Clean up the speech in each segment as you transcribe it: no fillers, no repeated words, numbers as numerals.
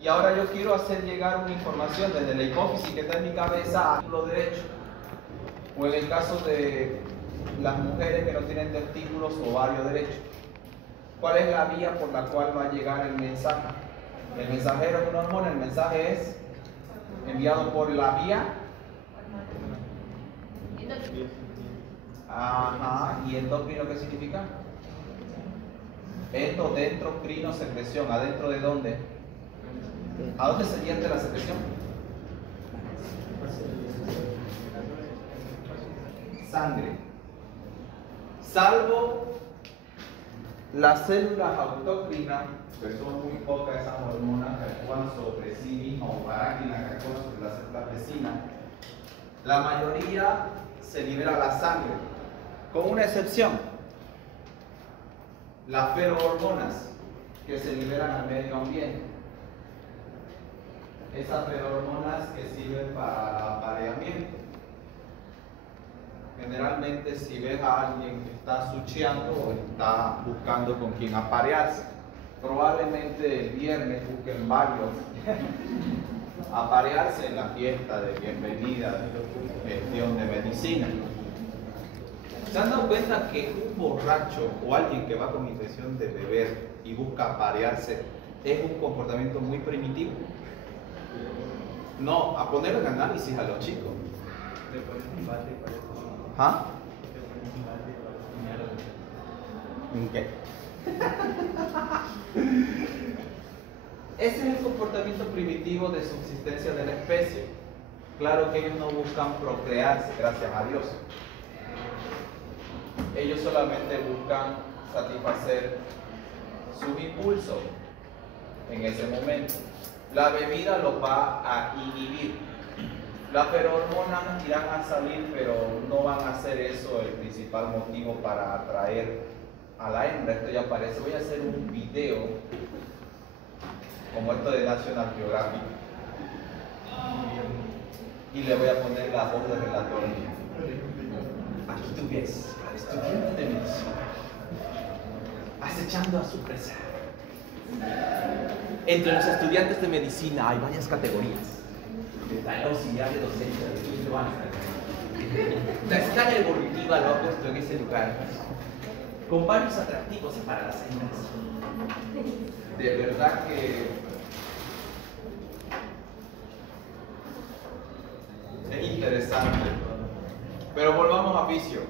Y ahora yo quiero hacer llegar una información desde la hipófisis que está en mi cabeza al título derecho. O en el caso de las mujeres que no tienen testículos, ovario derecho. ¿Cuál es la vía por la cual va a llegar el mensaje? El mensajero es una hormona, el mensaje es enviado por la vía. Ajá, ¿y endocrino qué significa? Endo, dentro, crino, secreción. ¿Adentro de dónde? ¿A dónde se vierte la secreción? Sangre. Salvo las células autócrinas, que son muy pocas esas hormonas que actúan sobre sí mismas, o paráquinas que actúan sobre las células vecinas, la mayoría se libera la sangre, con una excepción: las ferohormonas que se liberan al medio ambiente. Esas ferohormonas que sirven para apareamiento. Generalmente, si ves a alguien que está sucheando o está buscando con quien aparearse, probablemente el viernes busquen varios aparearse en la fiesta de bienvenida de gestión de medicina. ¿Se han dado cuenta que un borracho o alguien que va con intención de beber y busca aparearse es un comportamiento muy primitivo? No, a poner en análisis a los chicos. ¿Ah? ¿Qué? Ese es el comportamiento primitivo de subsistencia de la especie. Claro que ellos no buscan procrearse, gracias a Dios. Ellos solamente buscan satisfacer sus impulsos en ese momento. La bebida los va a inhibir. Las ferohormonas irán a salir, pero no van a ser eso el principal motivo para atraer a la hembra. Esto ya parece. Voy a hacer un video como esto de National Geographic y le voy a poner la voz del relator. Aquí tú ves al estudiante de medicina acechando a su presa. Entre los estudiantes de medicina hay varias categorías. Está el auxiliar de docencia de 15 años. La escala evolutiva lo ha puesto en ese lugar, con varios atractivos para las hembras. De verdad que es interesante. Pero volvamos a vicio.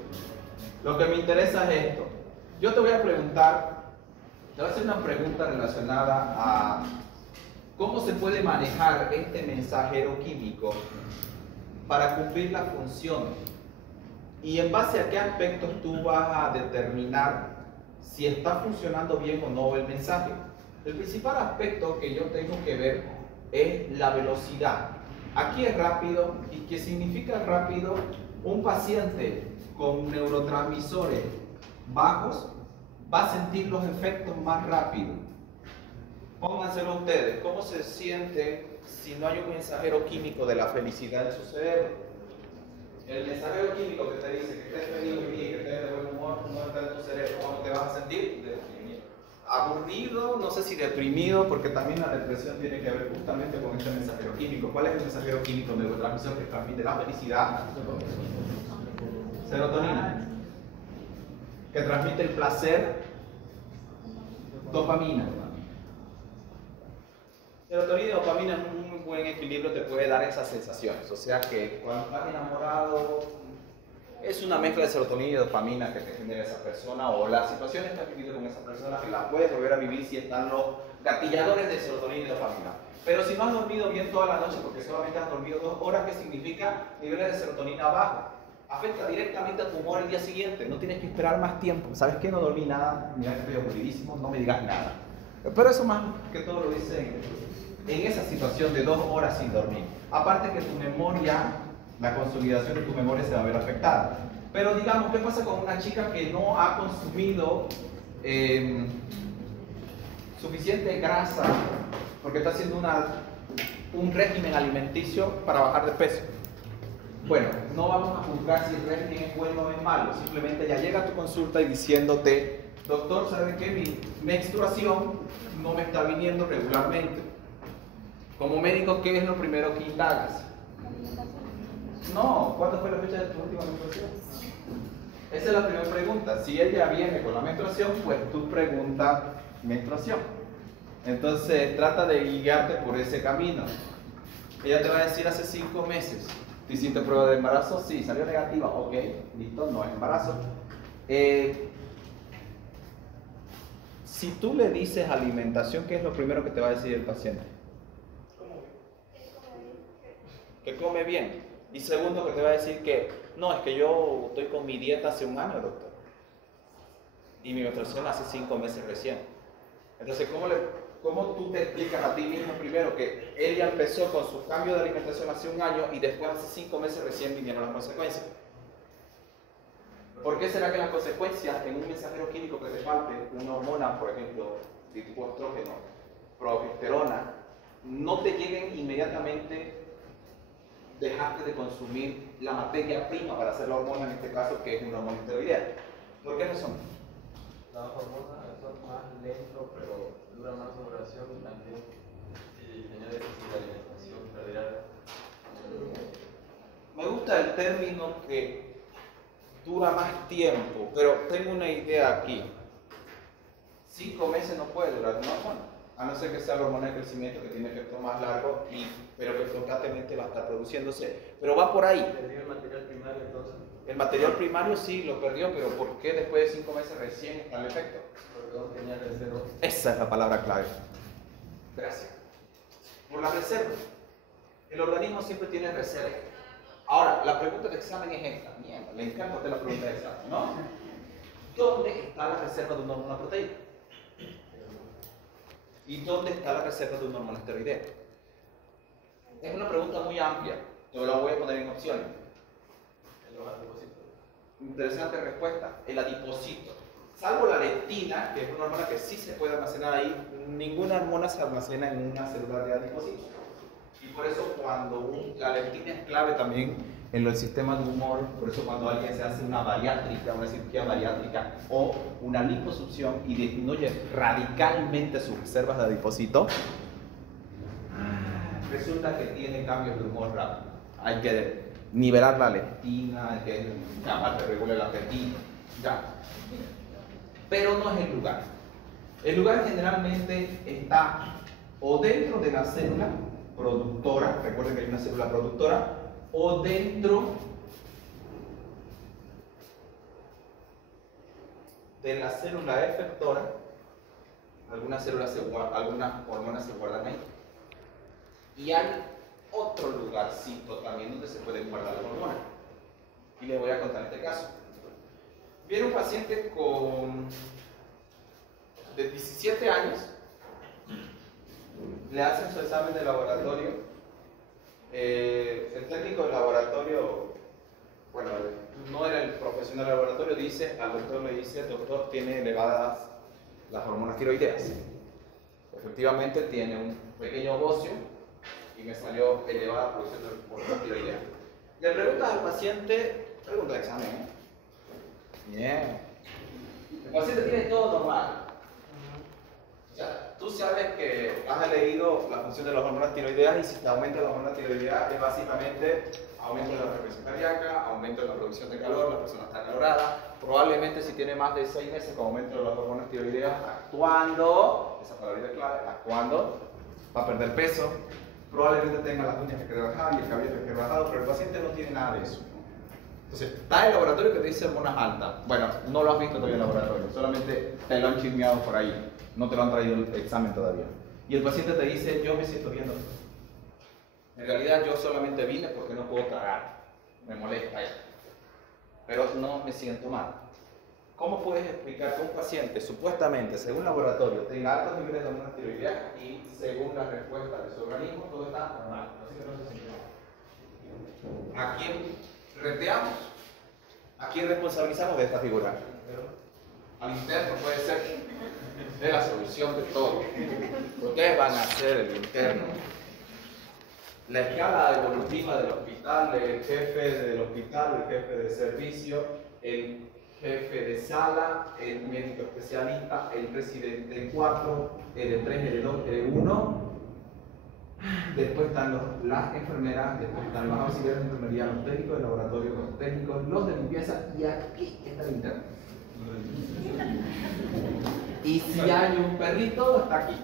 Lo que me interesa es esto. Yo te voy a preguntar, te voy a hacer una pregunta relacionada a cómo se puede manejar este mensajero químico para cumplir la función, y en base a qué aspectos tú vas a determinar si está funcionando bien o no el mensaje. El principal aspecto que yo tengo que ver es la velocidad. Aquí es rápido. ¿Y qué significa rápido? Un paciente con neurotransmisores bajos va a sentir los efectos más rápido. Pónganselo ustedes, ¿cómo se siente si no hay un mensajero químico de la felicidad en su cerebro? El mensajero químico que te dice que estés feliz hoy día y que estés de buen humor no está en tu cerebro. ¿Cómo te vas a sentir? Deprimido. Aburrido, no sé si deprimido, porque también la depresión tiene que ver justamente con este mensajero químico. ¿Cuál es el mensajero químico neurotransmisor que transmite la felicidad? Serotonina. Que transmite el placer, dopamina. Serotonina y dopamina en un muy buen equilibrio te puede dar esas sensaciones. O sea que cuando estás enamorado, es una mezcla de serotonina y dopamina que te genera esa persona, o las situaciones que has vivido con esa persona que las puedes volver a vivir si están los gatilladores de serotonina y dopamina. Pero si no has dormido bien toda la noche porque solamente has dormido 2 horas, ¿qué significa? Niveles de serotonina bajos. Afecta directamente a tu humor el día siguiente. No tienes que esperar más tiempo. ¿Sabes qué? No dormí nada. Mira que estoy aburridísimo. No me digas nada. Pero eso más que todo lo dicen en esa situación de 2 horas sin dormir. Aparte que tu memoria, la consolidación de tu memoria se va a ver afectada. Pero digamos, ¿qué pasa con una chica que no ha consumido suficiente grasa porque está haciendo un régimen alimenticio para bajar de peso? Bueno, no vamos a juzgar si el régimen es bueno o es malo. Simplemente ya llega a tu consulta y diciéndote: doctor, ¿sabe qué? Mi menstruación no me está viniendo regularmente. Como médico, ¿qué es lo primero que indagas? No, ¿cuándo fue la fecha de tu última menstruación? Esa es la primera pregunta. Si ella viene con la menstruación, pues tú preguntas menstruación. Entonces trata de guiarte por ese camino. Ella te va a decir hace 5 meses. ¿Te hiciste prueba de embarazo? Sí, salió negativa. Ok, listo, no es embarazo. Si tú le dices alimentación, ¿qué es lo primero que te va a decir el paciente? Que come bien. Y segundo, que te va a decir que no, es que yo estoy con mi dieta hace 1 año, doctor. Y mi menstruación hace 5 meses recién. Entonces, ¿cómo tú te explicas a ti mismo primero que ella empezó con su cambio de alimentación hace 1 año y después hace 5 meses recién vinieron las consecuencias? ¿Por qué será que las consecuencias en un mensajero químico que te falte una hormona, por ejemplo, de tipo estrógeno, progesterona, no te lleguen inmediatamente? Dejaste de consumir la materia prima para hacer la hormona, en este caso, que es una hormona esteroidea. ¿Por qué razón? Las hormonas son más lentos, pero dura más su duración y también si tenía déficit de alimentación, perderá. Me gusta el término que dura más tiempo, pero tengo una idea aquí. 5 meses no puede durar una hormona, a no ser que sea la hormona de crecimiento que tiene efecto más largo, pero que constantemente va a estar produciéndose. Pero va por ahí. ¿Perdió el material primario entonces? El material primario sí lo perdió, pero ¿por qué después de 5 meses recién está el efecto? Porque aún tenía reserva. Esa es la palabra clave. Gracias. Por la reserva. El organismo siempre tiene reserva. Ahora, la pregunta de examen es esta. Mierda, le encanta a usted la pregunta de examen, ¿no? ¿Dónde está la reserva de una hormona proteica? ¿Y dónde está la reserva de una hormona esteroidea? Es una pregunta muy amplia. Yo la voy a poner en opciones. En los adipocitos. Interesante respuesta. El adipocito. Salvo la leptina, que es una hormona que sí se puede almacenar ahí, ninguna hormona se almacena en una célula de adipocito. Y por eso la leptina es clave también en el sistema de humor, por eso cuando alguien se hace una bariátrica, una cirugía bariátrica o una liposucción y disminuye radicalmente sus reservas de adipocito, resulta que tiene cambios de humor rápido. Hay que nivelar la leptina, hay que aparte regule la apetito, ya. Pero no es el lugar. El lugar generalmente está o dentro de la célula productora, recuerden que hay una célula productora, o dentro de la célula efectora. Algunas hormonas se guardan ahí. Y hay otro lugarcito también donde se pueden guardar las hormonas. Y les voy a contar este caso. Viene un paciente de 17 años, le hacen su examen de laboratorio. El técnico del laboratorio, bueno, no era el profesional del laboratorio, al doctor le dice, doctor, tiene elevadas las hormonas tiroideas. Efectivamente tiene un pequeño ovocio y me salió elevada producción de hormonas tiroideas. Le preguntas al paciente, pregunta de examen, ¿eh? Bien. El paciente tiene todo normal. O sea, tú sabes que has leído la función de las hormonas tiroideas y si te aumenta la hormona tiroidea es básicamente aumento de la frecuencia cardíaca, aumento de la producción de calor, la persona está acalorada. Probablemente si tiene más de 6 meses con aumento de las hormonas tiroideas, actuando, esa palabra es clave, actuando, va a perder peso, probablemente tenga las uñas que quiere bajar y el cabello que quiere bajado, pero el paciente no tiene nada de eso. Entonces, está el laboratorio que te dice hormonas altas. Bueno, no lo has visto todavía en el laboratorio, solamente te lo han chismeado por ahí, no te lo han traído el examen todavía. Y el paciente te dice, yo me siento bien, doctor. En realidad yo solamente vine porque no puedo tragar, me molesta ya, pero no me siento mal. ¿Cómo puedes explicar que un paciente, supuestamente, según laboratorio, tenga altos niveles de hormonas tiroideas y según la respuesta de su organismo, todo está normal? Así que no se siente mal. ¿A quién reteamos? ¿A quién responsabilizamos de esta figura? Al interno puede ser. Es la solución de todo. Ustedes van a ser el interno. La escala evolutiva del hospital, el jefe del hospital, el jefe de servicio, el jefe de sala, el médico especialista, el residente 4, el 3, el 2, el 1. después están las enfermeras, después están los auxiliares de enfermería, los técnicos de laboratorio, los técnicos, los de limpieza, y aquí está el interno. Y si hay un perrito, está aquí.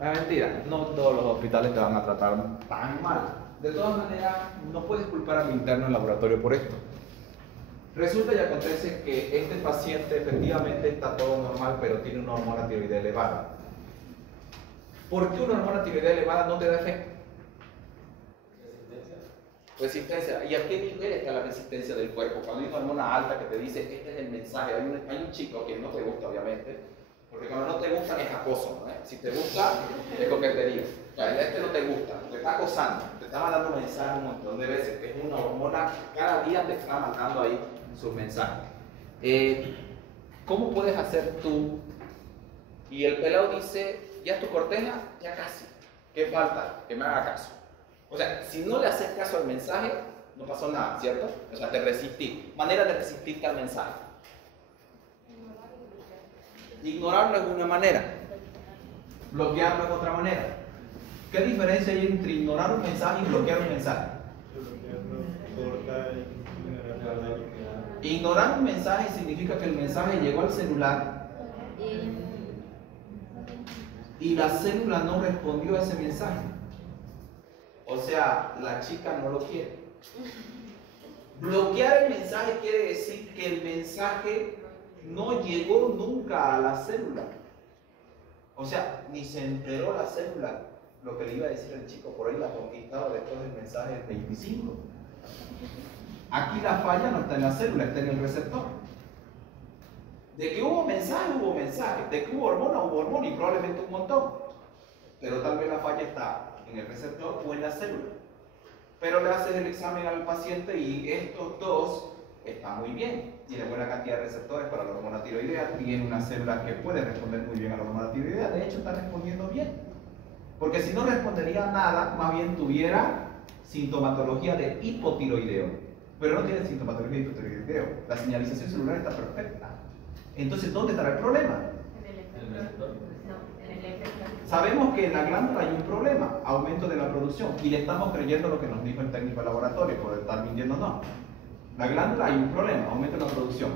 Es mentira, no todos los hospitales te van a tratar tan mal. De todas maneras, no puedes culpar al interno en laboratorio por esto. Resulta y acontece que este paciente efectivamente está todo normal, pero tiene una hormona tiroidea elevada. ¿Por qué una hormona tiroidea elevada no te da efecto? Resistencia. ¿Y a qué nivel está la resistencia del cuerpo? Cuando hay una hormona alta que te dice, este es el mensaje, hay un chico que no te gusta, obviamente, porque cuando no te gusta es acoso, ¿no? Si te gusta, es coquetería. Este no te gusta, te está acosando, te está mandando mensajes un montón de veces, que es una hormona que cada día te está mandando ahí sus mensajes. ¿Cómo puedes hacer tú? Y el pelado dice, ya tu corteja, ya casi. ¿Qué falta? Que me haga caso. O sea, si no le haces caso al mensaje, no pasó nada, ¿cierto? O sea, te resistí. Manera de resistirte al mensaje. Ignorarlo es una manera. Bloquearlo es otra manera. ¿Qué diferencia hay entre ignorar un mensaje y bloquear un mensaje? Ignorar un mensaje significa que el mensaje llegó al celular y la célula no respondió a ese mensaje. O sea, la chica no lo quiere. Bloquear el mensaje quiere decir que el mensaje no llegó nunca a la célula. O sea, ni se enteró la célula lo que le iba a decir el chico, por ahí la conquistaba después del mensaje del 25. Aquí la falla no está en la célula, está en el receptor. De que hubo mensaje, hubo mensaje. De que hubo hormona y probablemente un montón. Pero tal vez la falla está en el receptor o en la célula. Pero le haces el examen al paciente y estos dos están muy bien. Tiene buena cantidad de receptores para la hormona tiroidea, tiene una célula que puede responder muy bien a la hormona tiroidea, de hecho está respondiendo bien. Porque si no respondería nada, más bien tuviera sintomatología de hipotiroideo. Pero no tiene sintomatología de hipotiroideo. La señalización celular está perfecta. Entonces, ¿dónde estará el problema? Sabemos que en la glándula hay un problema, aumento de la producción, y le estamos creyendo lo que nos dijo el técnico de laboratorio, por estar mintiendo no. La glándula hay un problema, aumento de la producción.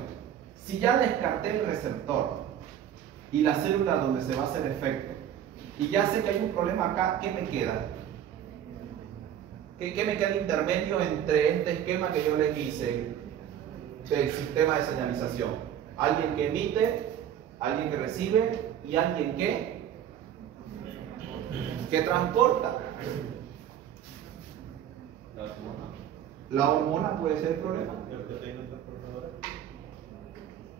Si ya descarté el receptor y la célula donde se va a hacer efecto, y ya sé que hay un problema acá, ¿qué me queda? ¿Qué me queda intermedio entre este esquema que yo les hice del sistema de señalización? Alguien que emite, alguien que recibe y alguien que transporta. La hormona puede ser el problema.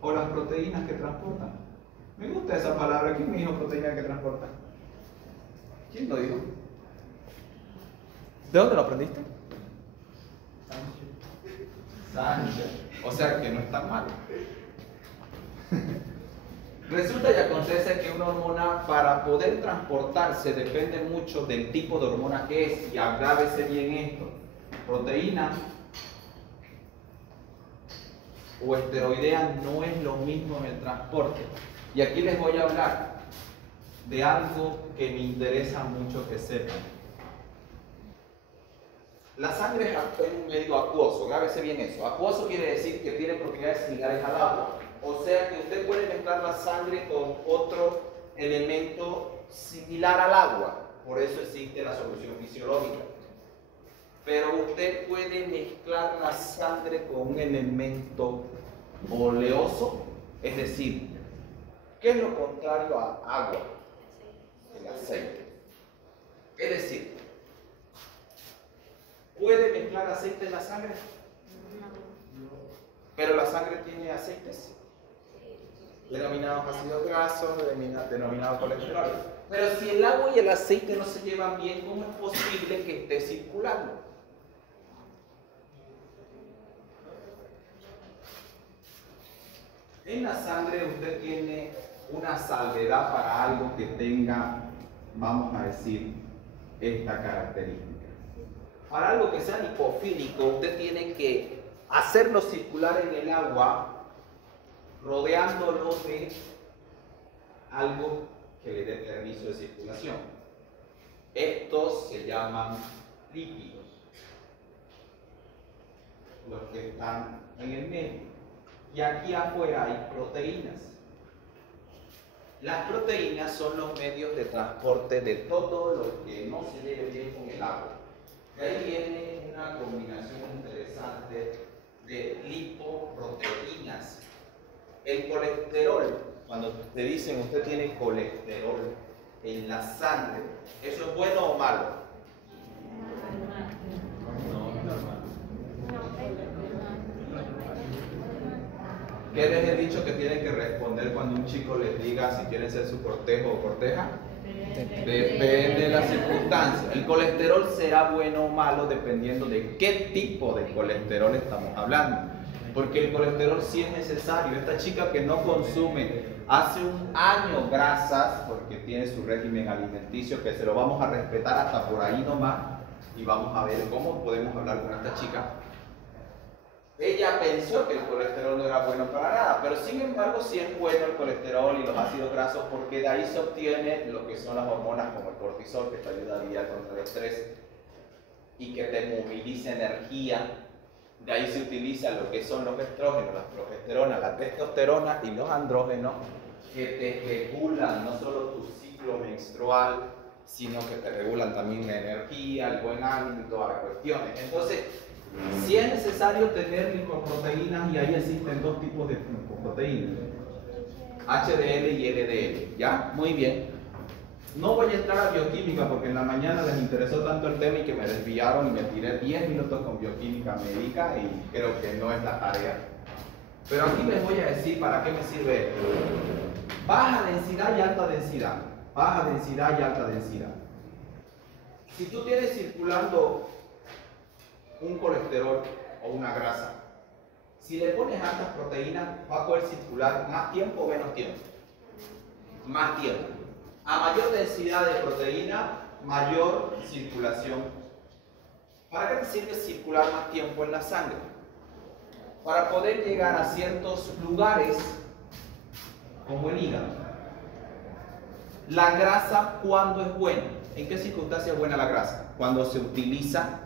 O las proteínas que transportan. Me gusta esa palabra. ¿Quién me dijo proteína que transportan? ¿Quién lo dijo? ¿De dónde lo aprendiste? Sánchez. O sea que no es tan malo. Resulta y acontece que una hormona, para poder transportarse, depende mucho del tipo de hormona que es. Y agrábese bien esto. Proteína o esteroidea no es lo mismo en el transporte. Y aquí les voy a hablar de algo que me interesa mucho que sepan. La sangre es un medio acuoso, grábese bien eso. Acuoso quiere decir que tiene propiedades similares al agua. O sea que usted puede mezclar la sangre con otro elemento similar al agua. Por eso existe la solución fisiológica. Pero usted puede mezclar la sangre con un elemento oleoso, es decir, ¿qué es lo contrario a agua? El aceite. Es decir, ¿puede mezclar aceite en la sangre? Pero la sangre tiene aceites denominados ácidos grasos, denominados colesterol. Pero si el agua y el aceite no se llevan bien, ¿cómo es posible que esté circulando? En la sangre usted tiene una salvedad para algo que tenga, vamos a decir, esta característica. Para algo que sea lipofílico, usted tiene que hacerlo circular en el agua, rodeándolo de algo que le dé permiso de circulación. Estos se llaman lípidos, los que están en el medio. Y aquí afuera hay proteínas. Las proteínas son los medios de transporte de todo lo que no se debe bien con el agua. De ahí viene una combinación interesante de lipoproteínas. El colesterol, cuando te dicen usted tiene colesterol en la sangre, ¿eso es bueno o malo? ¿Qué les he dicho que tienen que responder cuando un chico les diga si quieren ser su cortejo o corteja? Depende de las circunstancias. El colesterol será bueno o malo dependiendo de qué tipo de colesterol estamos hablando. Porque el colesterol sí es necesario. Esta chica que no consume hace un año grasas, porque tiene su régimen alimenticio, que se lo vamos a respetar hasta por ahí nomás, y vamos a ver cómo podemos hablar con esta chica. Ella pensó que el colesterol no era bueno para nada, pero sin embargo sí es bueno el colesterol y los ácidos grasos, porque de ahí se obtiene lo que son las hormonas como el cortisol, que te ayuda a lidiar contra el estrés y que te moviliza energía. De ahí se utiliza lo que son los estrógenos, la progesterona, la testosterona y los andrógenos, que te regulan no solo tu ciclo menstrual, sino que te regulan también la energía, el buen ánimo y todas las cuestiones. Entonces, si es necesario tener lipoproteínas, y ahí existen dos tipos de lipoproteínas, HDL y LDL, ¿ya? Muy bien. No voy a entrar a bioquímica porque en la mañana les interesó tanto el tema y que me desviaron y me tiré 10 minutos con bioquímica médica y creo que no es la tarea. Pero aquí les voy a decir para qué me sirve esto. Baja densidad y alta densidad. Baja densidad y alta densidad. Si tú tienes circulando un colesterol o una grasa, si le pones altas proteínas va a poder circular más tiempo o menos tiempo. Más tiempo. A mayor densidad de proteína, mayor circulación. ¿Para qué te sirve circular más tiempo en la sangre? Para poder llegar a ciertos lugares como el hígado. La grasa, ¿cuándo es buena? ¿En qué circunstancia es buena la grasa? Cuando se utiliza.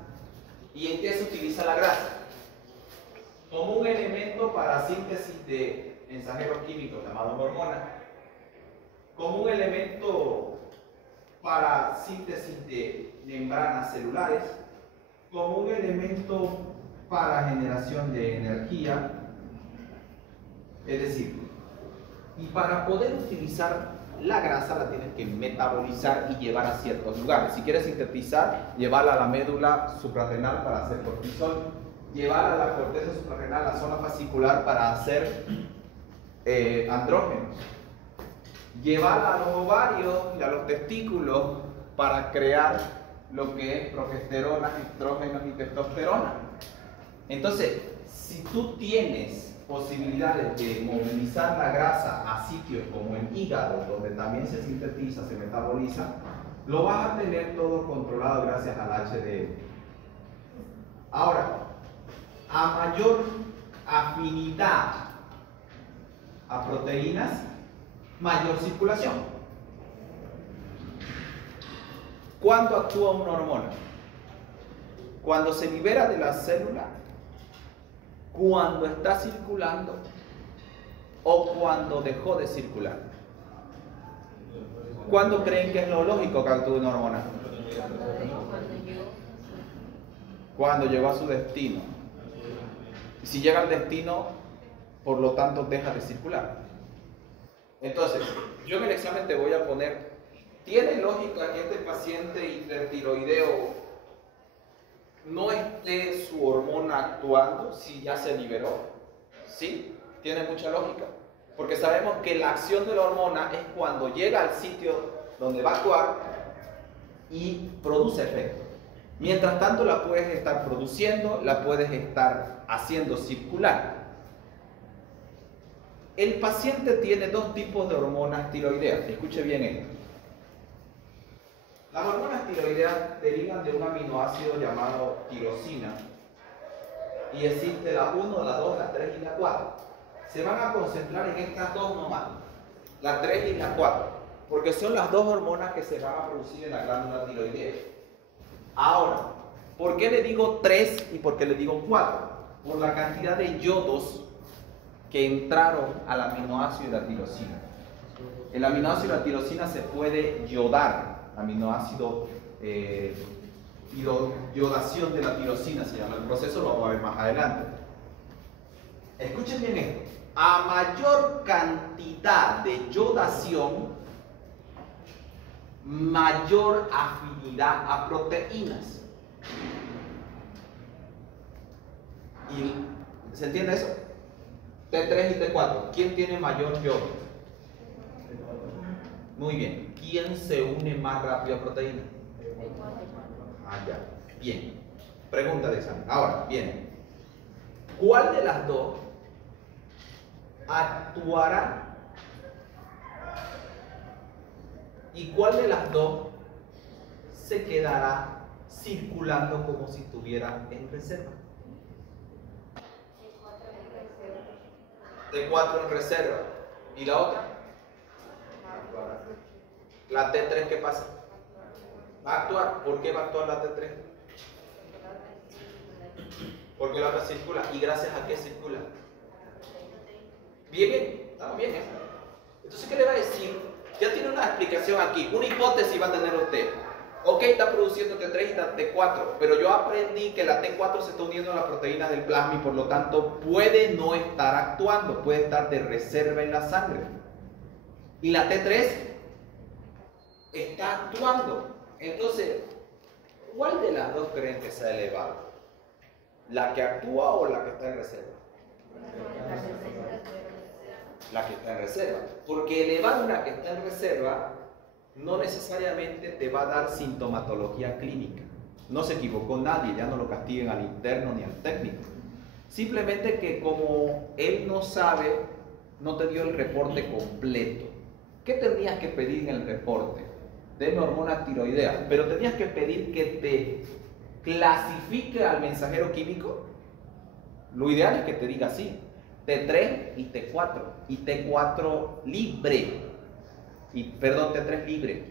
¿Y en qué se utiliza la grasa? Como un elemento para síntesis de mensajeros químicos llamados hormonas, como un elemento para síntesis de membranas celulares, como un elemento para generación de energía, es decir, y para poder utilizar la grasa la tienes que metabolizar y llevar a ciertos lugares. Si quieres sintetizar, llevarla a la médula suprarrenal para hacer cortisol, llevarla a la corteza suprarrenal, la zona fascicular para hacer andrógenos, llevarla a los ovarios y a los testículos para crear lo que es progesterona, estrógenos y testosterona. Entonces, si tú tienes posibilidades de movilizar la grasa a sitios como el hígado, donde también se sintetiza, se metaboliza, lo vas a tener todo controlado gracias al HDL. Ahora, a mayor afinidad a proteínas, mayor circulación. ¿Cuándo actúa una hormona? Cuando se libera de la célula, cuando está circulando o cuando dejó de circular. ¿Cuándo creen que es lo lógico que actúe una hormona? Cuando llegó a su destino. Y si llega al destino, por lo tanto deja de circular. Entonces, yo en el examen te voy a poner, ¿tiene lógica que este paciente hipertiroideo no esté su hormona actuando si ya se liberó? Sí, tiene mucha lógica, porque sabemos que la acción de la hormona es cuando llega al sitio donde va a actuar y produce efecto. Mientras tanto la puedes estar produciendo, la puedes estar haciendo circular. El paciente tiene dos tipos de hormonas tiroideas, escuche bien esto. Las hormonas tiroideas derivan de un aminoácido llamado tirosina y existe la 1, la 2, la 3 y la 4. Se van a concentrar en estas dos nomás, la 3 y la 4. porque son las dos hormonas que se van a producir en la glándula tiroidea. Ahora, ¿por qué le digo 3 y por qué le digo 4? Por la cantidad de yodos que entraron al aminoácido de la tirosina. El aminoácido de la tirosina se puede yodar, aminoácido, yodación de la tirosina se llama el proceso, lo vamos a ver más adelante. Escuchen bien esto, a mayor cantidad de yodación, mayor afinidad a proteínas. ¿Y se entiende eso? T3 y T4, ¿quién tiene mayor yodo? Muy bien. ¿Quién se une más rápido a proteína? Ah, ya. Bien. Pregunta de examen. Ahora, bien. ¿Cuál de las dos actuará? ¿Y cuál de las dos se quedará circulando como si estuviera en reserva? T4 en reserva. ¿Y la otra? La T3, ¿qué pasa? Va a actuar. ¿Por qué va a actuar la T3? Porque la otra circula. ¿Y gracias a qué circula? Bien, bien. Estamos bien, ¿eh? Entonces, ¿qué le va a decir? Ya tiene una explicación aquí. Una hipótesis va a tener usted. Ok, está produciendo T3 y T4, pero yo aprendí que la T4 se está uniendo a las proteínas del plasma y por lo tanto puede no estar actuando, puede estar de reserva en la sangre. Y la T3 está actuando. Entonces, ¿cuál de las dos creen que sea elevado? ¿La que actúa o la que está en reserva? La que está en reserva. Porque elevar una que está en reserva no necesariamente te va a dar sintomatología clínica. No se equivocó nadie, ya no lo castiguen al interno ni al técnico. Simplemente que como él no sabe, no te dio el reporte completo. ¿Qué tenías que pedir en el reporte? Deme hormona tiroidea, pero tenías que pedir que te clasifique al mensajero químico. Lo ideal es que te diga así, T3 y T4, y T4 libre. T3 libre.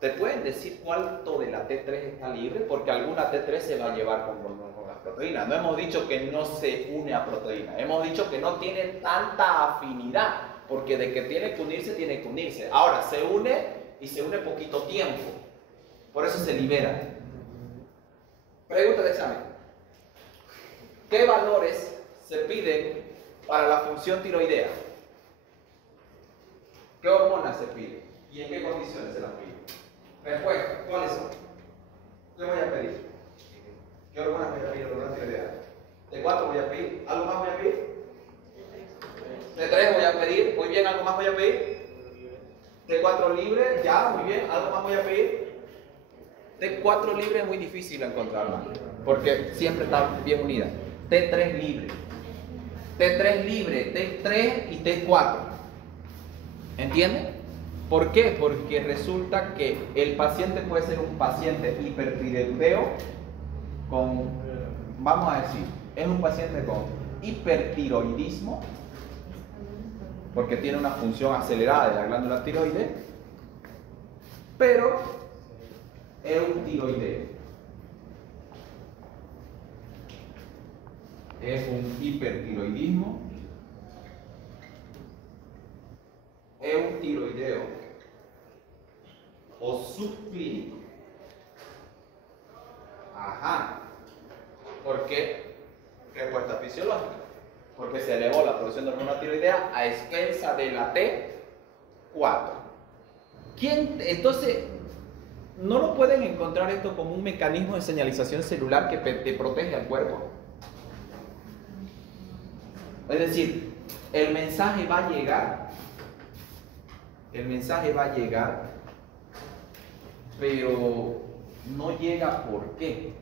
¿Te pueden decir cuánto de la T3 está libre? Porque alguna T3 se va a llevar con las proteínas. No hemos dicho que no se une a proteína. Hemos dicho que no tiene tanta afinidad. Porque de que tiene que unirse, tiene que unirse. Ahora, se une y se une poquito tiempo. Por eso se libera. Pregunta de examen. ¿Qué valores se piden para la función tiroidea? ¿Qué hormonas se piden? ¿Y en qué condiciones se las piden? Respuesta, ¿cuáles son? ¿Qué voy a pedir? ¿Qué hormonas voy a pedir? ¿Hormonas tiroidea? ¿T4 voy a pedir? ¿Algo más voy a pedir? T3 voy a pedir, muy bien, ¿algo más voy a pedir? T4 libre, ya, muy bien, ¿algo más voy a pedir? T4 libre es muy difícil encontrarla, porque siempre está bien unida. T3 libre, T3 libre, T3 y T4. ¿Entienden? ¿Por qué? Porque resulta que el paciente puede ser un paciente hipertiroideo con, vamos a decir, es un paciente con hipertiroidismo, porque tiene una función acelerada de la glándula tiroides, pero eutiroideo. Es un hipertiroidismo eutiroideo o subclínico. Ajá. ¿Por qué? Respuesta fisiológica. Porque se elevó la producción de hormona tiroidea a expensas de la T4. Entonces, ¿no lo pueden encontrar esto como un mecanismo de señalización celular que te protege al cuerpo? Es decir, el mensaje va a llegar, pero no llega ¿por qué?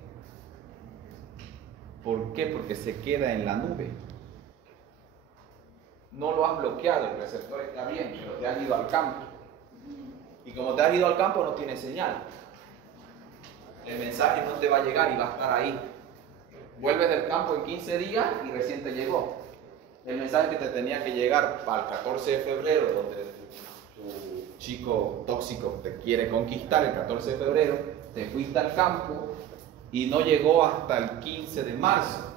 ¿Por qué? Porque se queda en la nube. No lo has bloqueado, el receptor está bien, pero te has ido al campo. Y como te has ido al campo no tiene señal. El mensaje no te va a llegar y va a estar ahí. Vuelves del campo en 15 días y recién te llegó. El mensaje que te tenía que llegar para el 14 de febrero, donde tu chico tóxico te quiere conquistar el 14 de febrero, te fuiste al campo y no llegó hasta el 15 de marzo.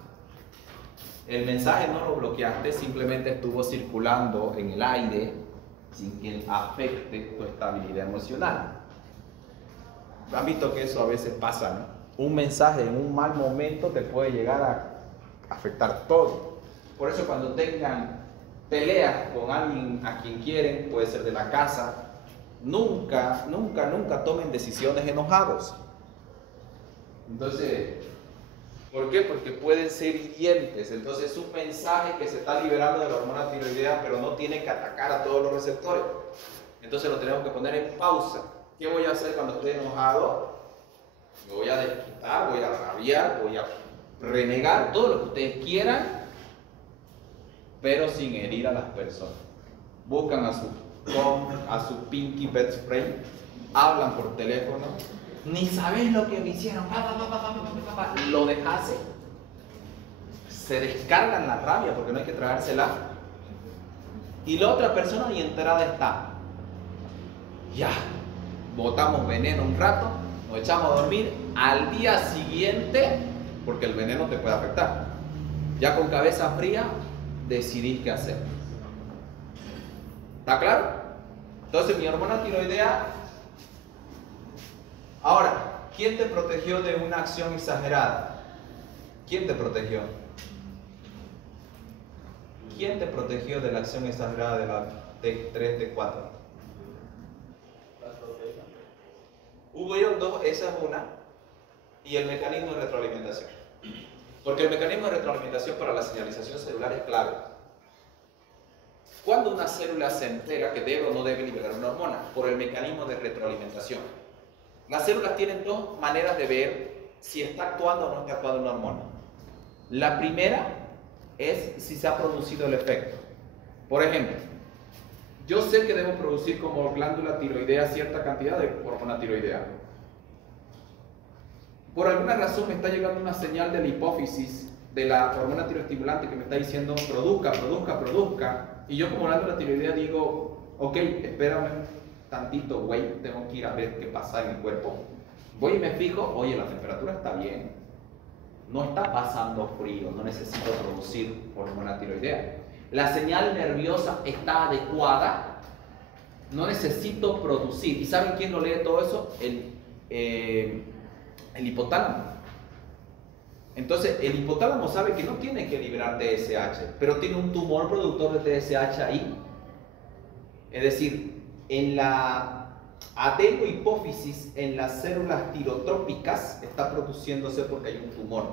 El mensaje no lo bloqueaste, simplemente estuvo circulando en el aire sin que afecte tu estabilidad emocional. Han visto que eso a veces pasa, ¿no? Un mensaje en un mal momento te puede llegar a afectar todo. Por eso cuando tengan peleas con alguien a quien quieren, puede ser de la casa, nunca tomen decisiones enojados. Entonces, ¿por qué? Porque pueden ser hirientes. Entonces es un mensaje que se está liberando de la hormona tiroidea, pero no tiene que atacar a todos los receptores. Entonces lo tenemos que poner en pausa. ¿Qué voy a hacer cuando esté enojado? Me voy a desquitar, voy a rabiar, voy a renegar, todo lo que ustedes quieran, pero sin herir a las personas. Buscan a su pinky best friend, hablan por teléfono, ni sabes lo que me hicieron, lo dejase, se descargan la rabia porque no hay que tragársela, y la otra persona ni enterada está. Ya, botamos veneno un rato, nos echamos a dormir, al día siguiente, porque el veneno te puede afectar, ya con cabeza fría decidís qué hacer. ¿Está claro? Entonces mi hormona tiroidea. Ahora, ¿quién te protegió de una acción exagerada? ¿Quién te protegió? ¿Quién te protegió de la acción exagerada de la T3, T4? Hugo y dos, esa es una. Y el mecanismo de retroalimentación. Porque el mecanismo de retroalimentación para la señalización celular es clave. Cuando una célula se entera que debe o no debe liberar una hormona, por el mecanismo de retroalimentación. Las células tienen dos maneras de ver si está actuando o no está actuando una hormona. La primera es si se ha producido el efecto. Por ejemplo, yo sé que debo producir como glándula tiroidea cierta cantidad de hormona tiroidea. Por alguna razón me está llegando una señal de la hipófisis de la hormona tiroestimulante que me está diciendo produzca, produzca, produzca. Y yo como glándula tiroidea digo, ok, espérame tantito, güey, tengo que ir a ver qué pasa en mi cuerpo. Voy y me fijo, oye, la temperatura está bien, no está pasando frío, no necesito producir hormona tiroidea. La señal nerviosa está adecuada, no necesito producir. ¿Y saben quién lo lee todo eso? El hipotálamo. Entonces, el hipotálamo sabe que no tiene que liberar TSH, pero tiene un tumor productor de TSH ahí. Es decir, en la adenohipófisis, en las células tirotrópicas, está produciéndose porque hay un tumor.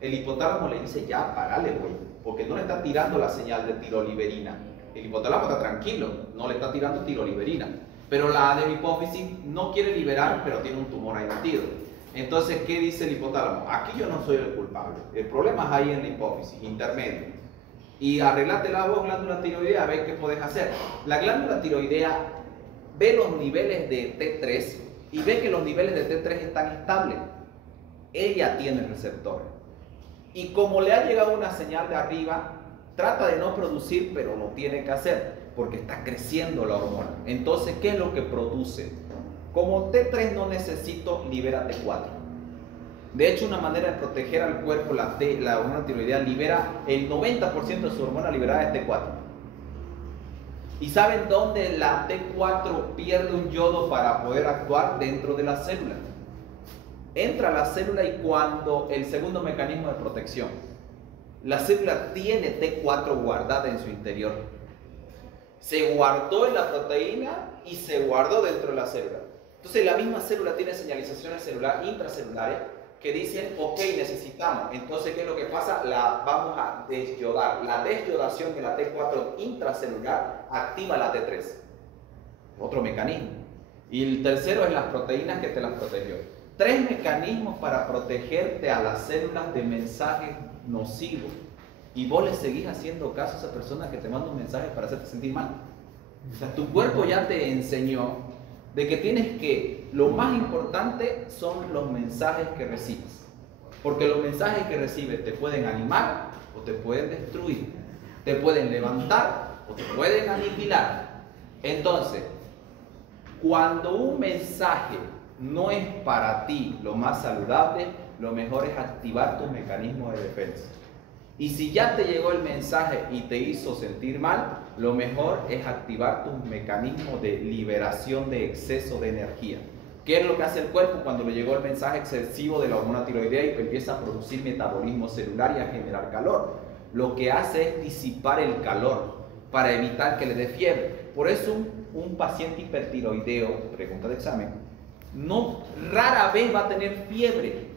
El hipotálamo le dice, ya, parale, güey, porque no le está tirando la señal de tiroliberina. El hipotálamo está tranquilo, no le está tirando tiroliberina. Pero la adenohipófisis no quiere liberar, pero tiene un tumor ahí metido. Entonces, ¿qué dice el hipotálamo? Aquí yo no soy el culpable. El problema es ahí en la hipófisis, intermedio. Y arreglate la voz, glándula tiroidea, a ver qué podés hacer. La glándula tiroidea ve los niveles de T3 y ve que los niveles de T3 están estables. Ella tiene receptores. Y como le ha llegado una señal de arriba, trata de no producir, pero lo tiene que hacer, porque está creciendo la hormona. Entonces, ¿qué es lo que produce? Como T3 no necesito, libera T4. De hecho, una manera de proteger al cuerpo, la hormona tiroidea libera el 90% de su hormona liberada es T4. ¿Y saben dónde la T4 pierde un yodo para poder actuar? Dentro de la célula. Entra a la célula y cuando el segundo mecanismo de protección, la célula tiene T4 guardada en su interior. Se guardó en la proteína y se guardó dentro de la célula. Entonces la misma célula tiene señalizaciones intracelulares que dicen, ok, necesitamos. Entonces, ¿qué es lo que pasa? La vamos a desyodar. La desyodación de la T4 intracelular activa la T3. Otro mecanismo. Y el tercero es las proteínas que te las protegió. 3 mecanismos para protegerte a las células de mensajes nocivos. Y vos le seguís haciendo caso a esa persona que te manda un mensaje para hacerte sentir mal. O sea, tu cuerpo ya te enseñó de que tienes que, lo más importante son los mensajes que recibes. Porque los mensajes que recibes te pueden animar o te pueden destruir. Te pueden levantar o te pueden aniquilar. Entonces, Cuando un mensaje no es para ti lo más saludable, lo mejor es activar tu mecanismo de defensa. Y si ya te llegó el mensaje y te hizo sentir mal, lo mejor es activar tu mecanismo de liberación de exceso de energía. ¿Qué es lo que hace el cuerpo cuando le llegó el mensaje excesivo de la hormona tiroidea y empieza a producir metabolismo celular y a generar calor? Lo que hace es disipar el calor para evitar que le dé fiebre. Por eso un paciente hipertiroideo, pregunta de examen, rara vez va a tener fiebre.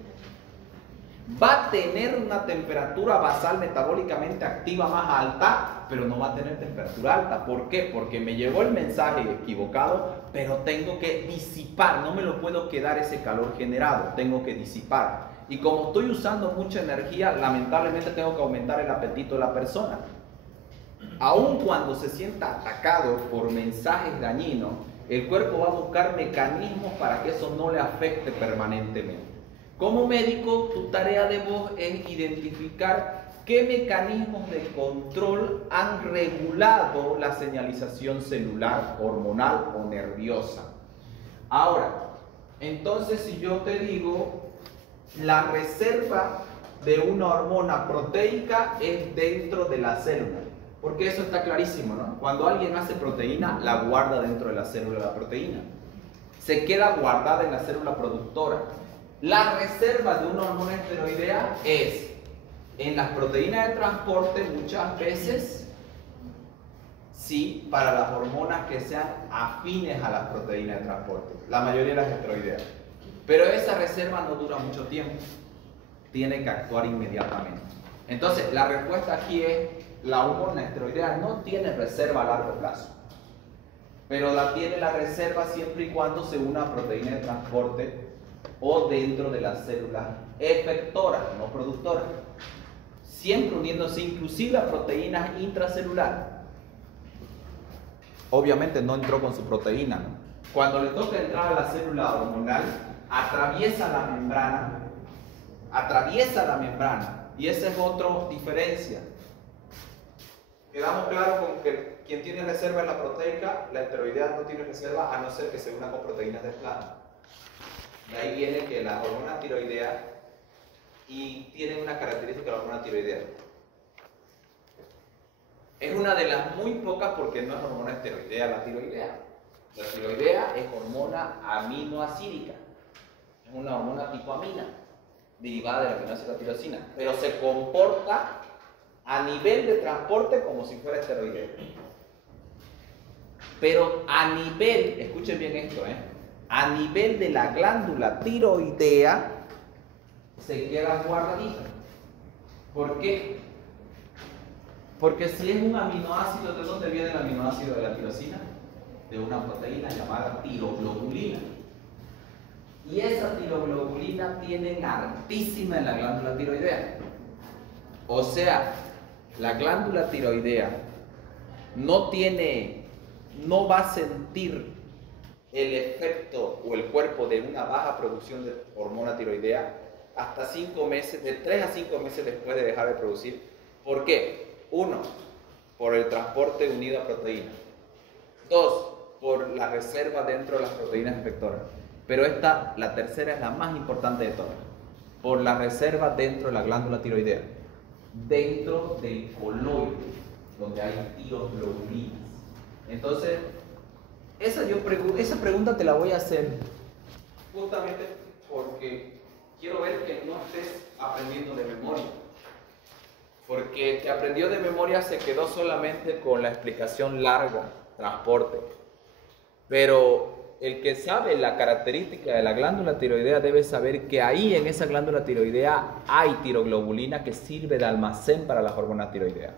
Va a tener una temperatura basal metabólicamente activa más alta, pero no va a tener temperatura alta. ¿Por qué? Porque me llegó el mensaje equivocado, pero tengo que disipar, no me lo puedo quedar ese calor generado, tengo que disipar. Y como estoy usando mucha energía, lamentablemente tengo que aumentar el apetito de la persona. Aun cuando se sienta atacado por mensajes dañinos, el cuerpo va a buscar mecanismos para que eso no le afecte permanentemente. Como médico, tu tarea de vos es identificar qué mecanismos de control han regulado la señalización celular, hormonal o nerviosa. Ahora, entonces si yo te digo, la reserva de una hormona proteica es dentro de la célula, porque eso está clarísimo, ¿no? Cuando alguien hace proteína, la guarda dentro de la célula la proteína. Se queda guardada en la célula productora. La reserva de una hormona esteroidea es en las proteínas de transporte muchas veces, sí, para las hormonas que sean afines a las proteínas de transporte, la mayoría de las esteroideas. Pero esa reserva no dura mucho tiempo, tiene que actuar inmediatamente. Entonces, la respuesta aquí es, la hormona esteroidea no tiene reserva a largo plazo, pero la tiene la reserva siempre y cuando se una a proteína de transporte o dentro de las células efectoras, no productoras, siempre uniéndose inclusive a proteínas intracelulares. Obviamente no entró con su proteína, ¿no? Cuando le toca entrar a la célula hormonal, atraviesa la membrana, y esa es otra diferencia. Quedamos claros con que quien tiene reserva es la proteica, la esteroidea no tiene reserva a no ser que se una con proteínas de plasma. De ahí viene que la hormona tiroidea y tiene una característica de la hormona tiroidea. Es una de las muy pocas porque no es hormona esteroidea la tiroidea. La tiroidea es hormona aminoacídica. Es una hormona tipo amina, derivada de la aminoácido tirosina, pero se comporta a nivel de transporte como si fuera esteroidea. Pero a nivel, escuchen bien esto, a nivel de la glándula tiroidea se queda guardadita. ¿Por qué? Porque si es un aminoácido, ¿de dónde viene el aminoácido de la tirosina? De una proteína llamada tiroglobulina. Y esa tiroglobulina tiene altísima en la glándula tiroidea. O sea, la glándula tiroidea no va a sentir el efecto o el cuerpo de una baja producción de hormona tiroidea hasta 5 meses, de 3 a 5 meses después de dejar de producir. ¿Por qué? 1, por el transporte unido a proteínas. 2, por la reserva dentro de las proteínas efectoras. Pero la tercera es la más importante de todas. Por la reserva dentro de la glándula tiroidea. Dentro del coloide, donde hay tiroglobulinas. Entonces, esa pregunta te la voy a hacer justamente porque quiero ver que no estés aprendiendo de memoria. Porque el que aprendió de memoria se quedó solamente con la explicación larga, transporte. Pero el que sabe la característica de la glándula tiroidea debe saber que ahí en esa glándula tiroidea hay tiroglobulina que sirve de almacén para las hormonas tiroideas.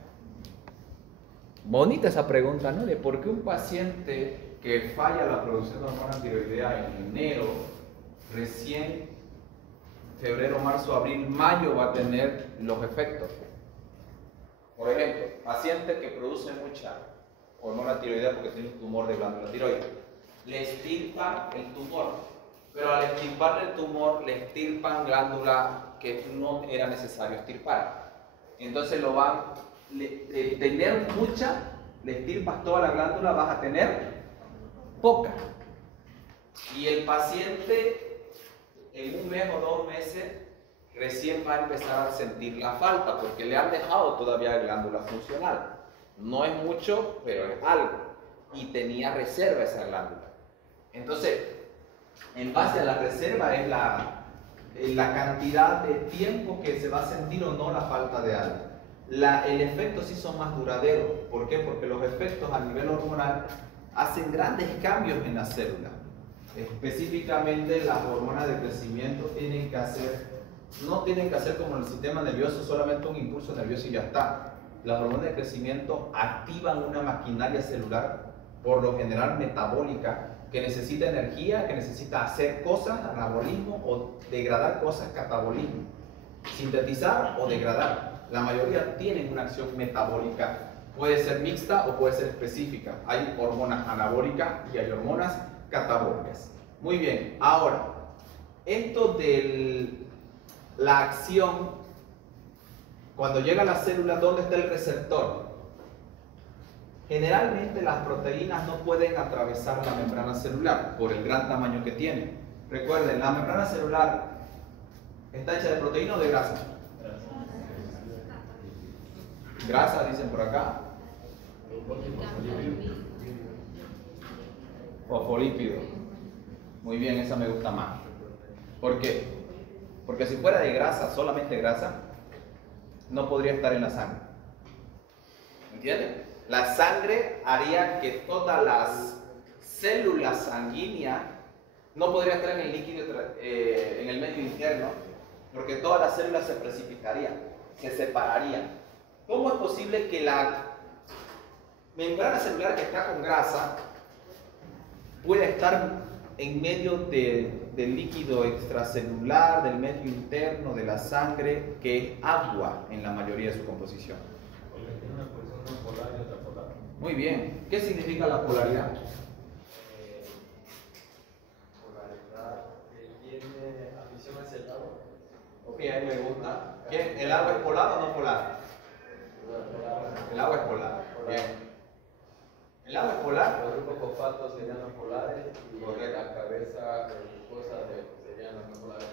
Bonita esa pregunta, ¿no? De por qué un paciente que falla la producción de hormona tiroidea en enero, recién febrero, marzo, abril, mayo va a tener los efectos. Por ejemplo, paciente que produce mucha hormona tiroidea porque tiene un tumor de glándula tiroides. Le extirpan el tumor, pero al extirparle el tumor le extirpan glándula que no era necesario extirpar. Entonces tener mucha, le extirpas toda la glándula, vas a tener poca. Y el paciente en un mes o 2 meses recién va a empezar a sentir la falta porque le han dejado todavía glándula funcional. No es mucho, pero es algo. Y tenía reserva esa glándula. Entonces, en base a la reserva es la cantidad de tiempo que se va a sentir o no la falta de algo. El efecto sí son más duraderos. ¿Por qué? Porque los efectos a nivel hormonal hacen grandes cambios en la célula. Específicamente las hormonas de crecimiento no tienen que hacer como el sistema nervioso, solamente un impulso nervioso y ya está. Las hormonas de crecimiento activan una maquinaria celular, por lo general metabólica, que necesita energía, que necesita hacer cosas, anabolismo, o degradar cosas, catabolismo. Sintetizar o degradar. La mayoría tienen una acción metabólica. Puede ser mixta o puede ser específica. Hay hormonas anabólicas y hay hormonas catabólicas. Muy bien, ahora, esto de la acción, cuando llega a la célula, ¿dónde está el receptor? Generalmente las proteínas no pueden atravesar la membrana celular por el gran tamaño que tienen. Recuerden, la membrana celular está hecha de proteína o de grasa. Grasa, dicen por acá. Fosfolípido. Muy bien, esa me gusta más. ¿Por qué? Porque si fuera de grasa, solamente grasa, no podría estar en la sangre. ¿Entienden? La sangre haría que todas las células sanguíneas no podrían estar en el líquido, en el medio interno, porque todas las células se precipitarían, se separarían. ¿Cómo es posible que la membrana celular que está con grasa pueda estar en medio del líquido extracelular, del medio interno, de la sangre, que es agua en la mayoría de su composición? Porque tiene una posición una polar y otra polar. Muy bien. ¿Qué significa la polaridad? Polaridad tiene afición hacia el agua. Ok, a mí me gusta. ¿Quién? ¿El agua es polar o no polar? El agua es polar. Bien. ¿El agua es polar? Los grupos fosfatos serían los polares y Correcto. la cabeza glucosa serían los no polares.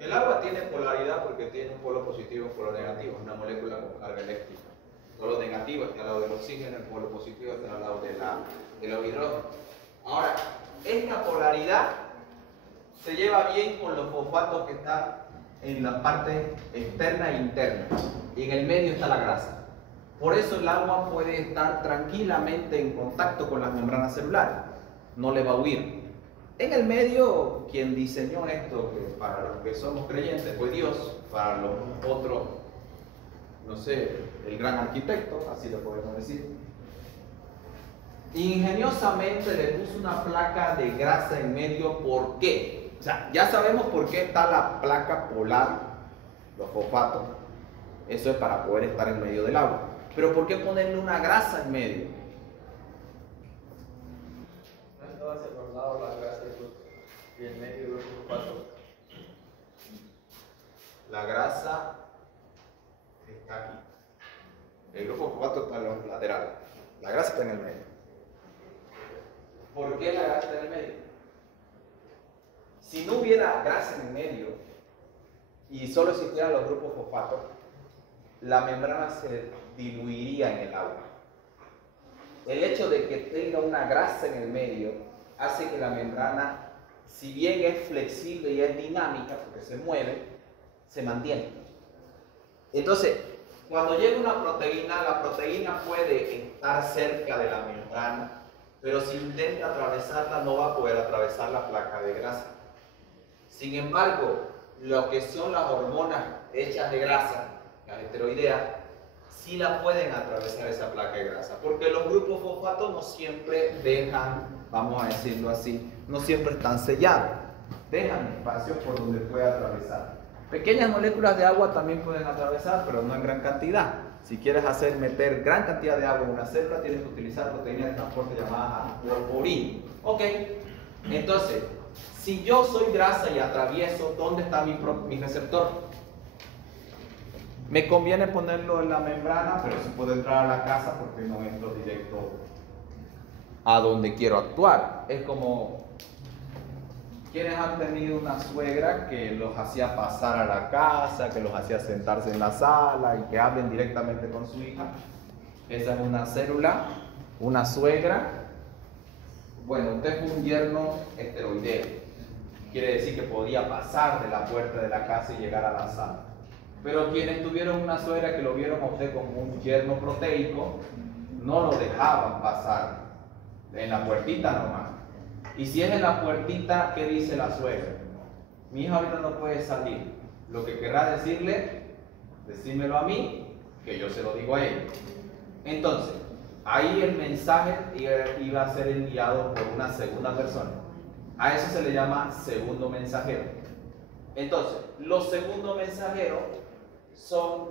El agua tiene polaridad porque tiene un polo positivo y un polo negativo, es una molécula con carga eléctrica. El polo negativo está al lado del oxígeno, el polo positivo está al lado de los hidrógenos. Ahora, esta polaridad se lleva bien con los fosfatos que están en la parte externa e interna, y en el medio está la grasa. Por eso el agua puede estar tranquilamente en contacto con las membranas celulares, no le va a huir. En el medio, quien diseñó esto, que para los que somos creyentes fue Dios, para los otros, no sé, el gran arquitecto, así lo podemos decir. Ingeniosamente le puso una placa de grasa en medio. ¿Por qué? O sea, ya sabemos por qué está la placa polar, los fosfatos. Eso es para poder estar en medio del agua. Pero ¿por qué ponerle una grasa en medio? No estaba hacia los lados la grasa y en medio los fosfatos. La grasa está aquí. El grupo fosfato está en los laterales. La grasa está en el medio. ¿Por qué la grasa está en el medio? Si no hubiera grasa en el medio y solo existieran los grupos fosfatos, la membrana se diluiría en el agua. El hecho de que tenga una grasa en el medio hace que la membrana, si bien es flexible y es dinámica porque se mueve, se mantiene. Entonces, cuando llega una proteína, la proteína puede estar cerca de la membrana, pero si intenta atravesarla no va a poder atravesar la placa de grasa. Sin embargo, lo que son las hormonas hechas de grasa, las esteroideas, sí la pueden atravesar esa placa de grasa, porque los grupos fosfatos no siempre dejan, vamos a decirlo así, no siempre están sellados, dejan espacios por donde puede atravesar. Pequeñas moléculas de agua también pueden atravesar, pero no en gran cantidad. Si quieres meter gran cantidad de agua en una célula, tienes que utilizar proteínas de transporte llamadas warfarin. Ok, entonces, si yo soy grasa y atravieso, ¿dónde está mi receptor? Me conviene ponerlo en la membrana, pero si puedo entrar a la casa porque no entro directo a donde quiero actuar. Es como quienes han tenido una suegra que los hacía pasar a la casa, que los hacía sentarse en la sala y que hablen directamente con su hija. Esa es una célula, una suegra. Bueno, usted fue un yerno esteroideo. Quiere decir que podía pasar de la puerta de la casa y llegar a la sala. Pero quienes tuvieron una suegra que lo vieron a usted como un yerno proteico, no lo dejaban pasar en la puertita nomás. Y si es en la puertita, ¿qué dice la suegra? Mi hija ahorita no puede salir. Lo que querrá decirle, decímelo a mí, que yo se lo digo a él. Entonces, ahí el mensaje iba a ser enviado por una segunda persona. A eso se le llama segundo mensajero. Entonces, los segundos mensajeros son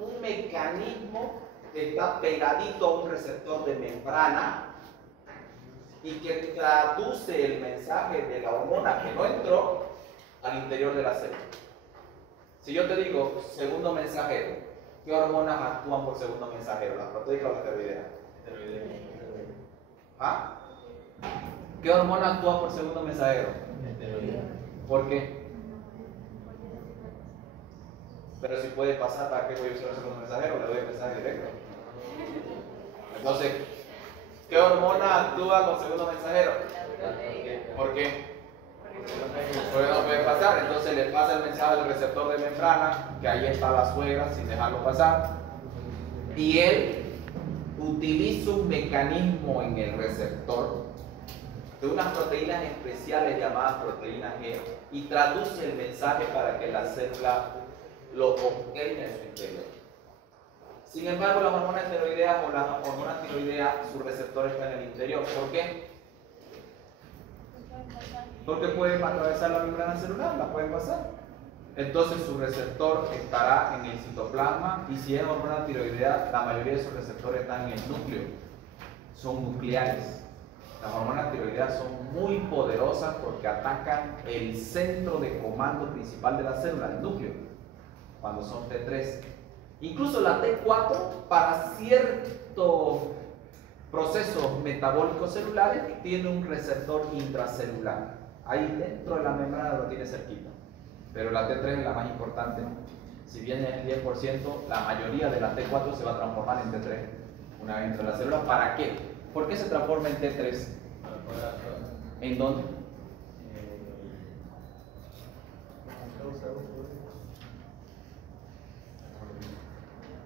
un mecanismo que está pegadito a un receptor de membrana y que traduce el mensaje de la hormona que no entró al interior de la célula. Si yo te digo segundo mensajero, ¿qué hormonas actúan por segundo mensajero? ¿La proteica o la esteroidea? ¿Ah? ¿Qué hormona actúa por segundo mensajero? ¿Por qué? Pero si puede pasar, ¿para qué voy a usar el segundo mensajero? Le doy el mensaje directo. Entonces, ¿qué hormona actúa con segundo mensajero? ¿Por qué? Porque no puede pasar. Entonces le pasa el mensaje al receptor de membrana, que ahí está la suegra sin dejarlo pasar. Y él utiliza un mecanismo en el receptor de unas proteínas especiales llamadas proteínas G y traduce el mensaje para que la célula lo obtenga en su interior. Sin embargo, las hormonas esteroideas o las hormonas tiroideas, su receptor está en el interior. ¿Por qué? Porque pueden atravesar la membrana celular, la pueden pasar. Entonces su receptor estará en el citoplasma y si es hormona tiroidea, la mayoría de sus receptores están en el núcleo. Son nucleares. Las hormonas tiroideas son muy poderosas porque atacan el centro de comando principal de la célula, el núcleo, cuando son T3. Incluso la T4 para ciertos procesos metabólicos celulares tiene un receptor intracelular. Ahí dentro de la membrana lo tiene cerquita. Pero la T3 es la más importante. Si bien es el 10%, la mayoría de la T4 se va a transformar en T3 una vez dentro de la célula. ¿Para qué? ¿Por qué se transforma en T3? ¿En dónde?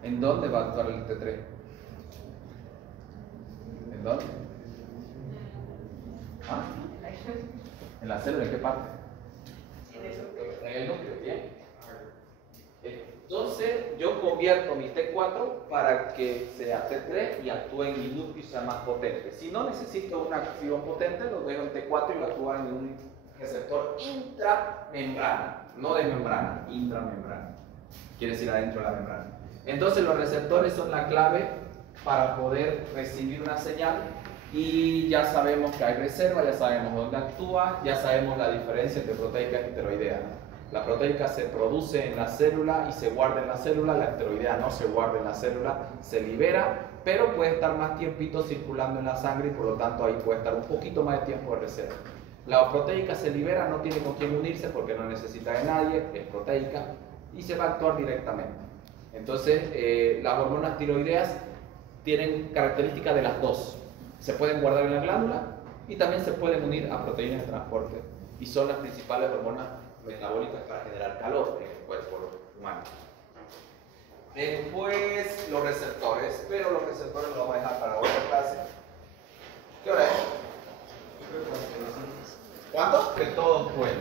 ¿En dónde va a actuar el T3? ¿En dónde? ¿Ah? ¿En la célula? ¿En qué parte? En el núcleo, bien. Entonces yo convierto mi T4 para que sea T3 y actúe en mi núcleo y sea más potente. Si no necesito una acción potente, lo dejo en T4 y lo actúa en un receptor intramembrana, no de membrana, intramembrana. Quiere decir adentro de la membrana. Entonces los receptores son la clave para poder recibir una señal y ya sabemos que hay reserva, ya sabemos dónde actúa, ya sabemos la diferencia entre proteica y esteroidea. La proteica se produce en la célula y se guarda en la célula, la esteroidea no se guarda en la célula, se libera, pero puede estar más tiempito circulando en la sangre y por lo tanto ahí puede estar un poquito más de tiempo de reserva. La proteica se libera, no tiene con quién unirse porque no necesita de nadie, es proteica y se va a actuar directamente. Entonces, las hormonas tiroideas tienen características de las dos. Se pueden guardar en la glándula y también se pueden unir a proteínas de transporte y son las principales hormonas metabólicas para generar calor en el cuerpo humano. Después los receptores, pero los receptores los vamos a dejar para otra clase. ¿Qué hora es? ¿Cuánto? Que todos pueden.